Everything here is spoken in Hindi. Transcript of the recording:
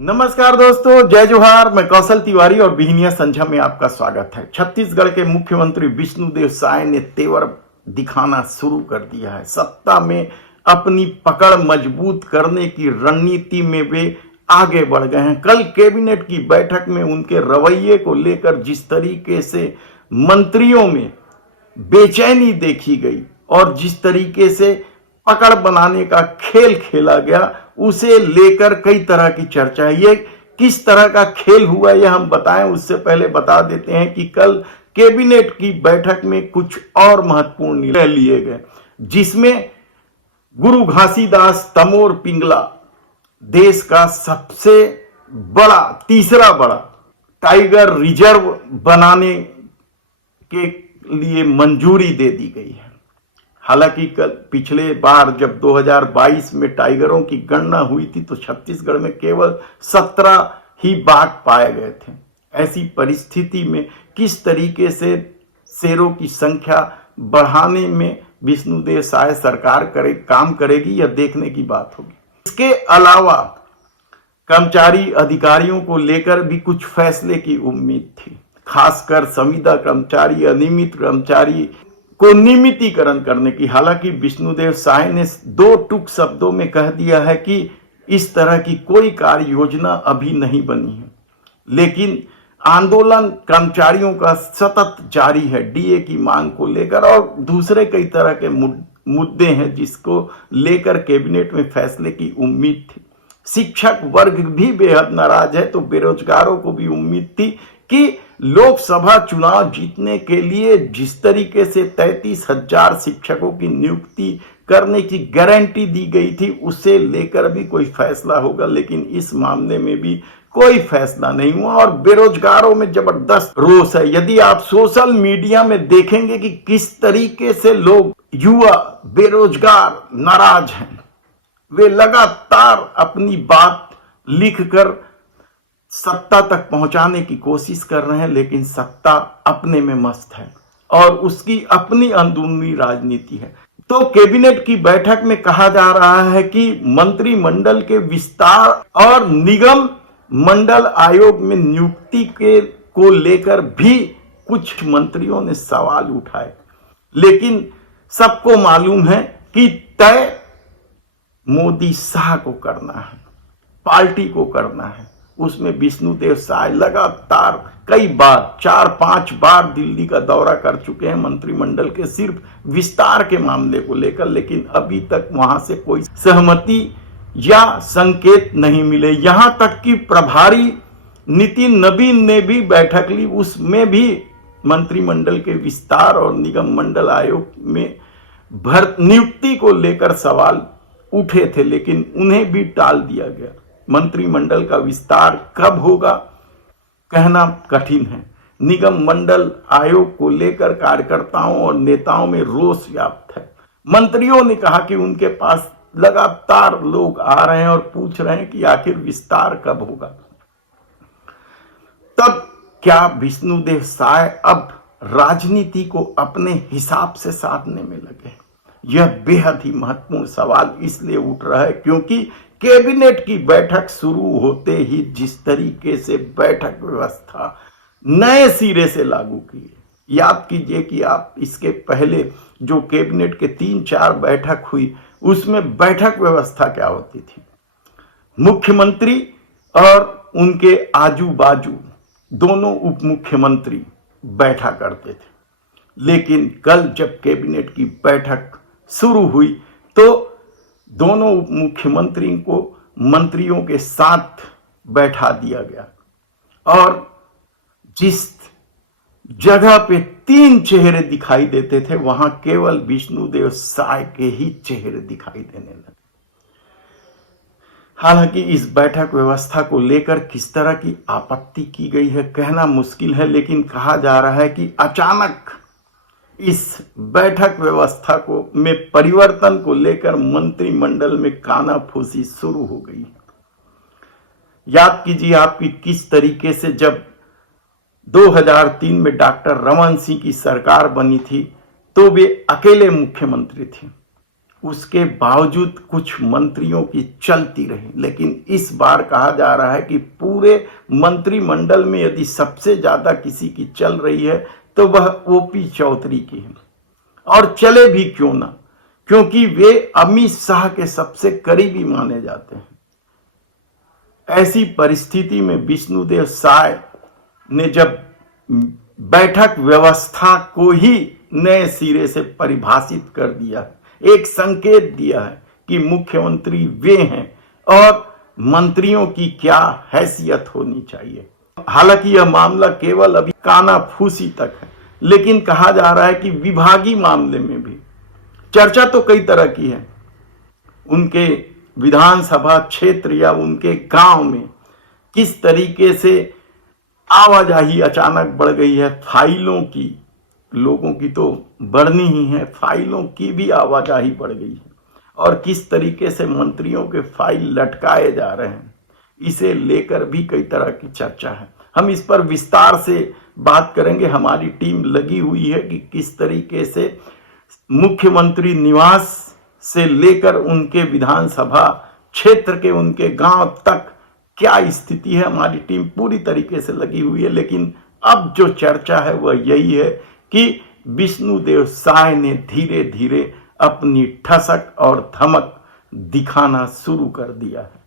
नमस्कार दोस्तों, जय जोहार। मैं कौशल तिवारी और बिहनिया संझा में आपका स्वागत है। छत्तीसगढ़ के मुख्यमंत्री विष्णुदेव साय ने तेवर दिखाना शुरू कर दिया है। सत्ता में अपनी पकड़ मजबूत करने की रणनीति में वे आगे बढ़ गए हैं। कल कैबिनेट की बैठक में उनके रवैये को लेकर जिस तरीके से मंत्रियों में बेचैनी देखी गई और जिस तरीके से पकड़ बनाने का खेल खेला गया, उसे लेकर कई तरह की चर्चा है। ये किस तरह का खेल हुआ यह हम बताएं उससे पहले बता देते हैं कि कल कैबिनेट की बैठक में कुछ और महत्वपूर्ण निर्णय लिए गए, जिसमें गुरु घासीदास तमोर पिंगला देश का सबसे बड़ा तीसरा बड़ा टाइगर रिजर्व बनाने के लिए मंजूरी दे दी गई है। हालांकि कल पिछले बार जब 2022 में टाइगरों की गणना हुई थी तो छत्तीसगढ़ में केवल 17 ही बाघ पाए गए थे। ऐसी परिस्थिति में किस तरीके से शेरों की संख्या बढ़ाने में विष्णुदेव साय सरकार काम करेगी, यह देखने की बात होगी। इसके अलावा कर्मचारी अधिकारियों को लेकर भी कुछ फैसले की उम्मीद थी, खासकर संविदा कर्मचारी, अनियमित कर्मचारी को नियमितीकरण करने की। हालांकि विष्णुदेव साय ने दो टूक शब्दों में कह दिया है कि इस तरह की कोई कार्य योजना अभी नहीं बनी है, लेकिन आंदोलन कर्मचारियों का सतत जारी है डीए की मांग को लेकर, और दूसरे कई तरह के मुद्दे हैं जिसको लेकर कैबिनेट में फैसले की उम्मीद थी। शिक्षक वर्ग भी बेहद नाराज है, तो बेरोजगारों को भी उम्मीद थी कि लोकसभा चुनाव जीतने के लिए जिस तरीके से 33,000 शिक्षकों की नियुक्ति करने की गारंटी दी गई थी, उसे लेकर भी कोई फैसला होगा, लेकिन इस मामले में भी कोई फैसला नहीं हुआ और बेरोजगारों में जबरदस्त रोष है। यदि आप सोशल मीडिया में देखेंगे कि किस तरीके से लोग, युवा बेरोजगार नाराज हैं, वे लगातार अपनी बात लिखकर सत्ता तक पहुंचाने की कोशिश कर रहे हैं, लेकिन सत्ता अपने में मस्त है और उसकी अपनी अंदरूनी राजनीति है। तो कैबिनेट की बैठक में कहा जा रहा है कि मंत्रिमंडल के विस्तार और निगम मंडल आयोग में नियुक्ति के को लेकर भी कुछ मंत्रियों ने सवाल उठाए, लेकिन सबको मालूम है कि तय मोदी शाह को करना है, पार्टी को करना है। उसमें विष्णुदेव साय लगातार कई बार 4-5 बार दिल्ली का दौरा कर चुके हैं मंत्रिमंडल के सिर्फ विस्तार के मामले को लेकर, लेकिन अभी तक वहां से कोई सहमति या संकेत नहीं मिले। यहां तक कि प्रभारी नितिन नवीन ने भी बैठक ली, उसमें भी मंत्रिमंडल के विस्तार और निगम मंडल आयोग में नियुक्ति को लेकर सवाल उठे थे, लेकिन उन्हें भी टाल दिया गया। मंत्रिमंडल का विस्तार कब होगा कहना कठिन है। निगम मंडल आयोग को लेकर कार्यकर्ताओं और नेताओं में रोष व्याप्त है। मंत्रियों ने कहा कि उनके पास लगातार लोग आ रहे हैं और पूछ रहे हैं कि आखिर विस्तार कब होगा। तब क्या विष्णुदेव साय अब राजनीति को अपने हिसाब से साधने में लगे? यह बेहद ही महत्वपूर्ण सवाल इसलिए उठ रहा है क्योंकि कैबिनेट की बैठक शुरू होते ही जिस तरीके से बैठक व्यवस्था नए सिरे से लागू की। याद कीजिए कि आप इसके पहले जो कैबिनेट के 3-4 बैठक हुई, उसमें बैठक व्यवस्था क्या होती थी? मुख्यमंत्री और उनके आजू बाजू दोनों उप मुख्यमंत्री बैठा करते थे, लेकिन कल जब कैबिनेट की बैठक शुरू हुई तो दोनों उप मुख्यमंत्री को मंत्रियों के साथ बैठा दिया गया और जिस जगह पे 3 चेहरे दिखाई देते थे, वहां केवल विष्णुदेव साय के ही चेहरे दिखाई देने लगे। हालांकि इस बैठक व्यवस्था को लेकर किस तरह की आपत्ति की गई है कहना मुश्किल है, लेकिन कहा जा रहा है कि अचानक इस बैठक व्यवस्था को में परिवर्तन को लेकर मंत्रिमंडल में कानाफूसी शुरू हो गई। याद कीजिए आपकी किस तरीके से जब 2003 में डॉक्टर रमन सिंह की सरकार बनी थी तो वे अकेले मुख्यमंत्री थे उसके बावजूद कुछ मंत्रियों की चलती रही, लेकिन इस बार कहा जा रहा है कि पूरे मंत्रिमंडल में यदि सबसे ज्यादा किसी की चल रही है तो वह ओपी चौधरी की है। और चले भी क्यों ना, क्योंकि वे अमित शाह के सबसे करीबी माने जाते हैं। ऐसी परिस्थिति में विष्णुदेव साय ने जब बैठक व्यवस्था को ही नए सिरे से परिभाषित कर दिया है, एक संकेत दिया है कि मुख्यमंत्री वे हैं और मंत्रियों की क्या हैसियत होनी चाहिए। हालांकि यह मामला केवल अभी कानाफूसी तक है, लेकिन कहा जा रहा है कि विभागीय मामले में भी चर्चा तो कई तरह की है। उनके विधानसभा क्षेत्र या उनके गांव में किस तरीके से आवाजाही अचानक बढ़ गई है, फाइलों की, लोगों की तो बढ़नी ही है, फाइलों की भी आवाजाही बढ़ गई है, और किस तरीके से मंत्रियों के फाइल लटकाए जा रहे हैं, इसे लेकर भी कई तरह की चर्चा है। हम इस पर विस्तार से बात करेंगे। हमारी टीम लगी हुई है कि किस तरीके से मुख्यमंत्री निवास से लेकर उनके विधानसभा क्षेत्र के उनके गांव तक क्या स्थिति है। हमारी टीम पूरी तरीके से लगी हुई है, लेकिन अब जो चर्चा है वह यही है कि विष्णुदेव साय ने धीरे धीरे अपनी ठसक और धमक दिखाना शुरू कर दिया है।